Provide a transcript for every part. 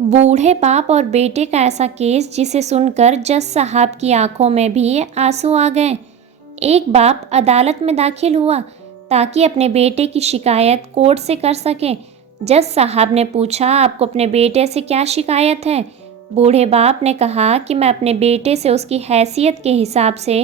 बूढ़े बाप और बेटे का ऐसा केस जिसे सुनकर जज साहब की आंखों में भी आंसू आ गए। एक बाप अदालत में दाखिल हुआ ताकि अपने बेटे की शिकायत कोर्ट से कर सके। जज साहब ने पूछा, आपको अपने बेटे से क्या शिकायत है? बूढ़े बाप ने कहा कि मैं अपने बेटे से उसकी हैसियत के हिसाब से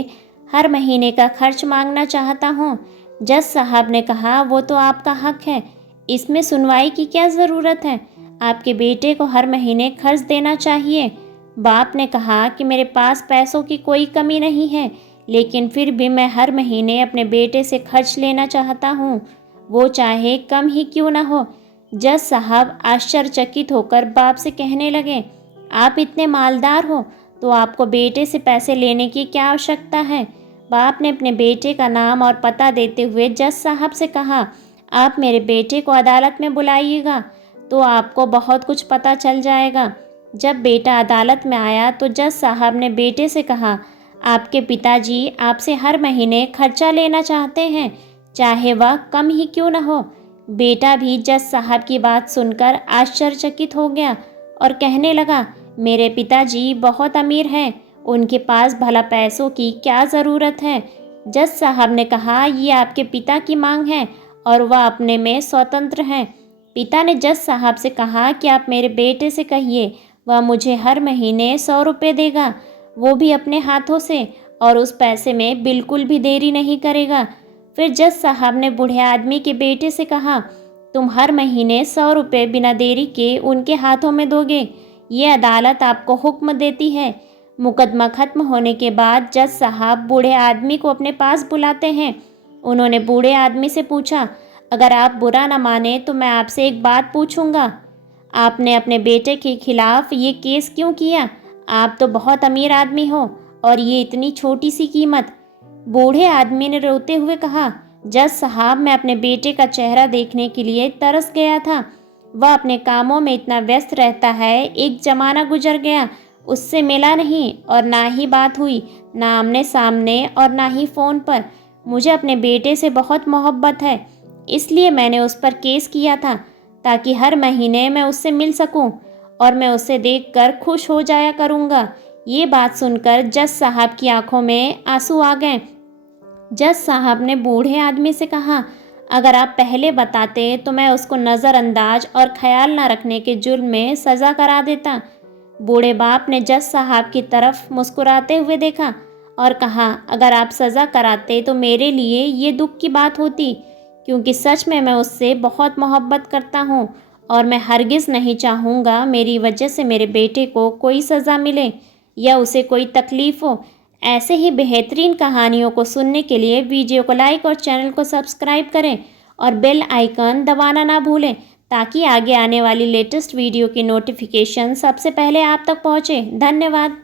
हर महीने का खर्च मांगना चाहता हूँ। जज साहब ने कहा, वो तो आपका हक है, इसमें सुनवाई की क्या ज़रूरत है? आपके बेटे को हर महीने खर्च देना चाहिए। बाप ने कहा कि मेरे पास पैसों की कोई कमी नहीं है, लेकिन फिर भी मैं हर महीने अपने बेटे से खर्च लेना चाहता हूँ, वो चाहे कम ही क्यों ना हो। जज साहब आश्चर्यचकित होकर बाप से कहने लगे, आप इतने मालदार हो तो आपको बेटे से पैसे लेने की क्या आवश्यकता है? बाप ने अपने बेटे का नाम और पता देते हुए जज साहब से कहा, आप मेरे बेटे को अदालत में बुलाइएगा तो आपको बहुत कुछ पता चल जाएगा। जब बेटा अदालत में आया तो जज साहब ने बेटे से कहा, आपके पिताजी आपसे हर महीने खर्चा लेना चाहते हैं, चाहे वह कम ही क्यों न हो। बेटा भी जज साहब की बात सुनकर आश्चर्यचकित हो गया और कहने लगा, मेरे पिताजी बहुत अमीर हैं, उनके पास भला पैसों की क्या ज़रूरत है। जज साहब ने कहा, ये आपके पिता की मांग है और वह अपने में स्वतंत्र हैं। पिता ने जज साहब से कहा कि आप मेरे बेटे से कहिए, वह मुझे हर महीने 100 रुपये देगा, वो भी अपने हाथों से, और उस पैसे में बिल्कुल भी देरी नहीं करेगा। फिर जज साहब ने बूढ़े आदमी के बेटे से कहा, तुम हर महीने 100 रुपये बिना देरी के उनके हाथों में दोगे, ये अदालत आपको हुक्म देती है। मुकदमा खत्म होने के बाद जज साहब बूढ़े आदमी को अपने पास बुलाते हैं। उन्होंने बूढ़े आदमी से पूछा, अगर आप बुरा न माने तो मैं आपसे एक बात पूछूंगा, आपने अपने बेटे के खिलाफ ये केस क्यों किया? आप तो बहुत अमीर आदमी हो और ये इतनी छोटी सी कीमत। बूढ़े आदमी ने रोते हुए कहा, जज साहब, मैं अपने बेटे का चेहरा देखने के लिए तरस गया था, वह अपने कामों में इतना व्यस्त रहता है, एक जमाना गुजर गया, उससे मिला नहीं और ना ही बात हुई, ना आमने सामने और ना ही फ़ोन पर। मुझे अपने बेटे से बहुत मोहब्बत है, इसलिए मैंने उस पर केस किया था ताकि हर महीने मैं उससे मिल सकूं और मैं उसे देखकर खुश हो जाया करूंगा। ये बात सुनकर जज साहब की आंखों में आंसू आ गए। जज साहब ने बूढ़े आदमी से कहा, अगर आप पहले बताते तो मैं उसको नज़रअंदाज और ख्याल न रखने के जुर्म में सज़ा करा देता। बूढ़े बाप ने जज साहब की तरफ मुस्कुराते हुए देखा और कहा, अगर आप सज़ा कराते तो मेरे लिए ये दुख की बात होती, क्योंकि सच में मैं उससे बहुत मोहब्बत करता हूँ और मैं हरगिज़ नहीं चाहूँगा मेरी वजह से मेरे बेटे को कोई सज़ा मिले या उसे कोई तकलीफ़ हो। ऐसे ही बेहतरीन कहानियों को सुनने के लिए वीडियो को लाइक और चैनल को सब्सक्राइब करें और बेल आइकन दबाना ना भूलें, ताकि आगे आने वाली लेटेस्ट वीडियो की नोटिफिकेशन सबसे पहले आप तक पहुँचे। धन्यवाद।